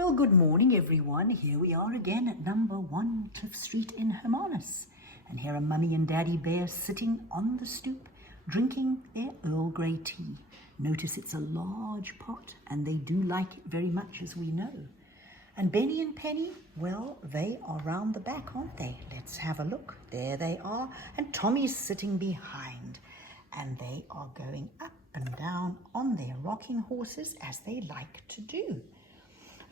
Well, good morning, everyone. Here we are again at number 1 Cliff Street in Hermanus. And here are Mummy and Daddy Bear sitting on the stoop, drinking their Earl Grey tea. Notice it's a large pot, and they do like it very much, as we know. And Benny and Penny, well, they are round the back, aren't they? Let's have a look. There they are. And Tommy's sitting behind. And they are going up and down on their rocking horses, as they like to do.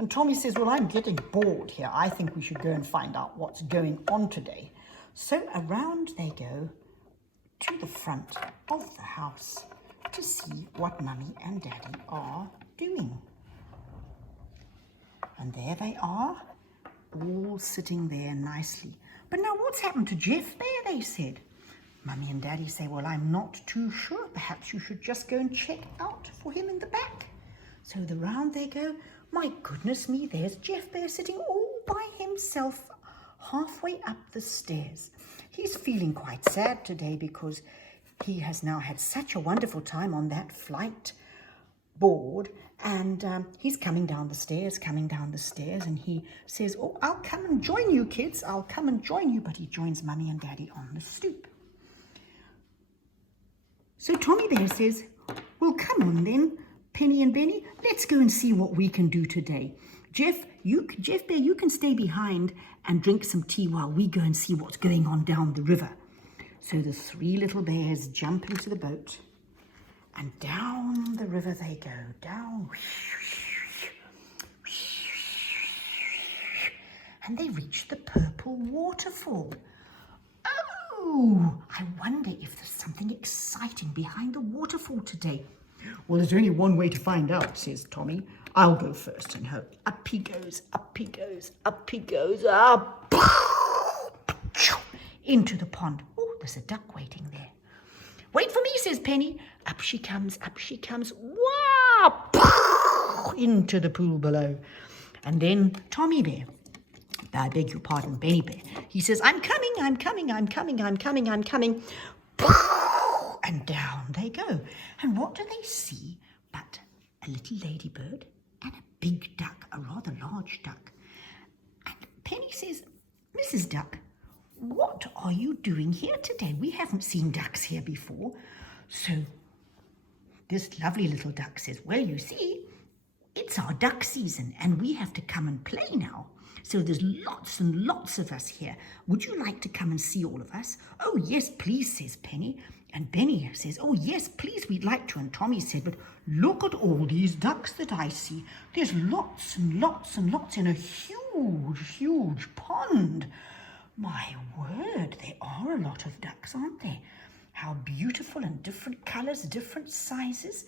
And Tommy says, well, I'm getting bored here. I think we should go and find out what's going on today. So around they go to the front of the house to see what Mummy and Daddy are doing. And there they are, all sitting there nicely. But now what's happened to Jeff Bear, they said. Mummy and Daddy say, well, I'm not too sure. Perhaps you should just go and check out for him in the back. So the round they go. My goodness me, there's Jeff Bear sitting all by himself halfway up the stairs. He's feeling quite sad today because he has now had such a wonderful time on that flight board, and he's coming down the stairs, and he says, oh, I'll come and join you, kids. I'll come and join you. But he joins Mummy and Daddy on the stoop. So Tommy Bear says, well, come on then, Penny and Benny, let's go and see what we can do today. Jeff Bear, you can stay behind and drink some tea while we go and see what's going on down the river. So the three little bears jump into the boat, and down the river they go, down. And they reach the purple waterfall. Oh, I wonder if there's something exciting behind the waterfall today. Well, there's only one way to find out, says Tommy. I'll go first. And up he goes, up he goes, up he goes, up into the pond. Oh, there's a duck waiting there. Wait for me, says Penny. Up she comes, wow, into the pool below. And then Tommy Bear, I beg your pardon, Benny Bear, he says, I'm coming. And down they go. And what do they see but a little ladybird and a big duck, a rather large duck. And Penny says, Mrs. Duck, what are you doing here today? We haven't seen ducks here before. So this lovely little duck says, well, you see, it's our duck season and we have to come and play now. So there's lots and lots of us here. Would you like to come and see all of us? Oh, yes, please, says Penny. And Benny says, oh, yes, please, we'd like to. And Tommy said, but look at all these ducks that I see. There's lots and lots and lots in a huge, huge pond. My word, there are a lot of ducks, aren't there? How beautiful, and different colours, different sizes.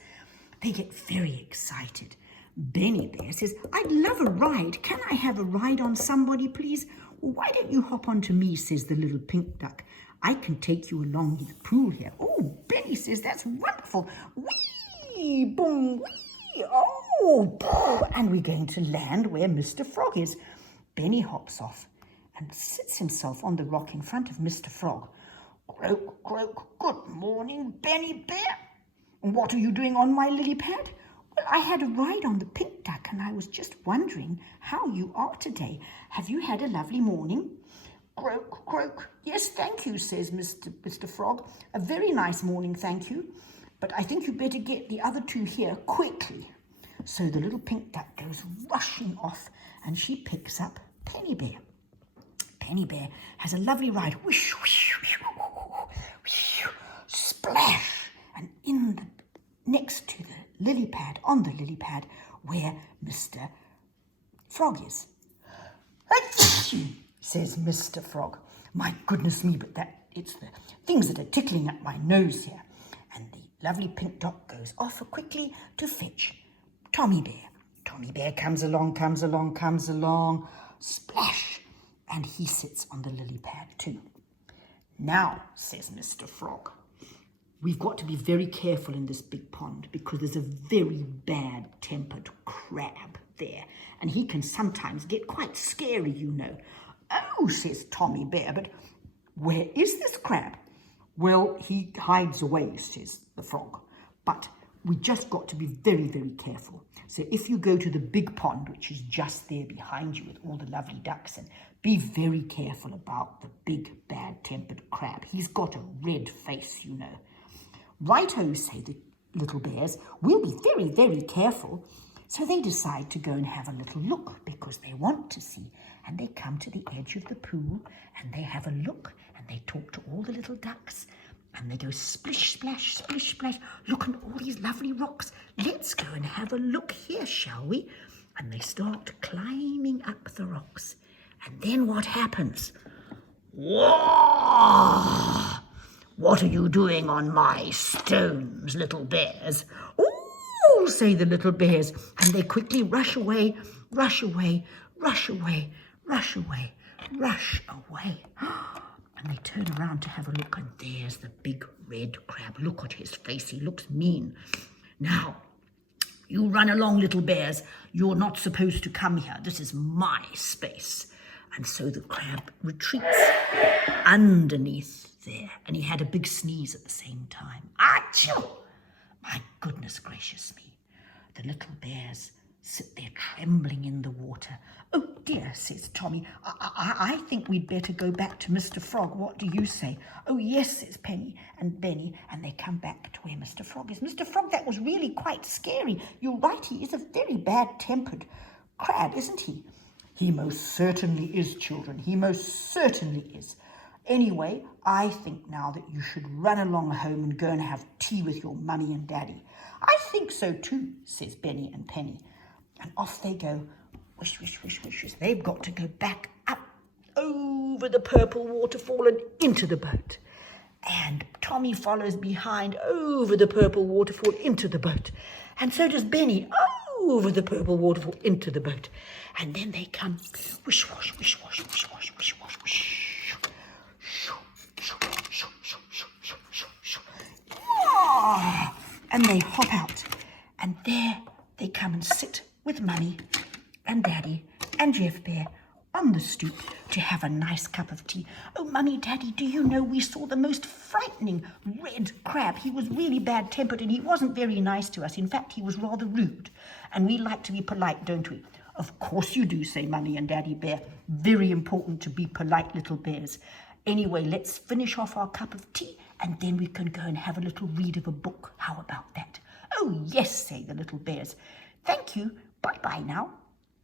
They get very excited. Benny Bear says, I'd love a ride. Can I have a ride on somebody, please? Well, why don't you hop onto me, says the little pink duck. I can take you along the pool here. Oh, Benny says, that's wonderful. Whee, boom, whee, oh, boom. And we're going to land where Mr. Frog is. Benny hops off and sits himself on the rock in front of Mr. Frog. Croak, croak, good morning, Benny Bear. And what are you doing on my lily pad? Well, I had a ride on the pink duck, and I was just wondering how you are today. Have you had a lovely morning? Croak, croak. Yes, thank you, says Mr. Frog. A very nice morning, thank you. But I think you better get the other two here quickly. So the little pink duck goes rushing off, and she picks up Penny Bear. Penny Bear has a lovely ride. Whoosh, whoosh, whoosh, whoosh, splash. And next to the lily pad, on the lily pad, where Mr. Frog is. Says Mr. Frog. My goodness me, but it's the things that are tickling up my nose here. And the lovely pink duck goes off quickly to fetch Tommy Bear. Tommy Bear comes along, splash, and he sits on the lily pad too. Now, says Mr. Frog, we've got to be very careful in this big pond because there's a very bad-tempered crab there, and he can sometimes get quite scary, you know. Oh, says Tommy Bear, but where is this crab? Well, he hides away, says the frog, but we just got to be very, very careful. So if you go to the big pond, which is just there behind you with all the lovely ducks, and be very careful about the big bad-tempered crab. He's got a red face, you know. Righto, say the little bears, we'll be very, very careful. So they decide to go and have a little look because they want to see. And they come to the edge of the pool and they have a look and they talk to all the little ducks. And they go splish, splash, splish, splash. Look at all these lovely rocks. Let's go and have a look here, shall we? And they start climbing up the rocks. And then what happens? Whoa! What are you doing on my stones, little bears? Ooh, say the little bears. And they quickly rush away, rush away, rush away, rush away, rush away. And they turn around to have a look, and there's the big red crab. Look at his face, he looks mean. Now, you run along, little bears. You're not supposed to come here. This is my space. And so the crab retreats underneath there, and he had a big sneeze at the same time. Achoo! My goodness gracious me. The little bears sit there trembling in the water. Oh dear, says Tommy, I think we'd better go back to Mr. Frog. What do you say? Oh yes, says Penny and Benny, and they come back to where Mr. Frog is. Mr. Frog, that was really quite scary. You're right, he is a very bad-tempered crab, isn't he? He most certainly is, children. He most certainly is. Anyway, I think now that you should run along home and go and have tea with your mummy and daddy. I think so too, says Benny and Penny. And off they go. Wish, wish, wish, wish, wish. They've got to go back up over the purple waterfall and into the boat. And Tommy follows behind over the purple waterfall into the boat. And so does Benny over the purple waterfall into the boat. And then they come wish, wash, wish, wash, wish, wash, wish, wash, wish. And they hop out. And there they come and sit with Mummy and Daddy and Jeff Bear on the stoop to have a nice cup of tea. Oh, Mummy, Daddy, do you know we saw the most frightening red crab? He was really bad-tempered and he wasn't very nice to us. In fact, he was rather rude. And we like to be polite, don't we? Of course you do, say Mummy and Daddy Bear. Very important to be polite, little bears. Anyway, let's finish off our cup of tea and then we can go and have a little read of a book. How about that? Oh, yes, say the little bears. Thank you. Bye-bye now.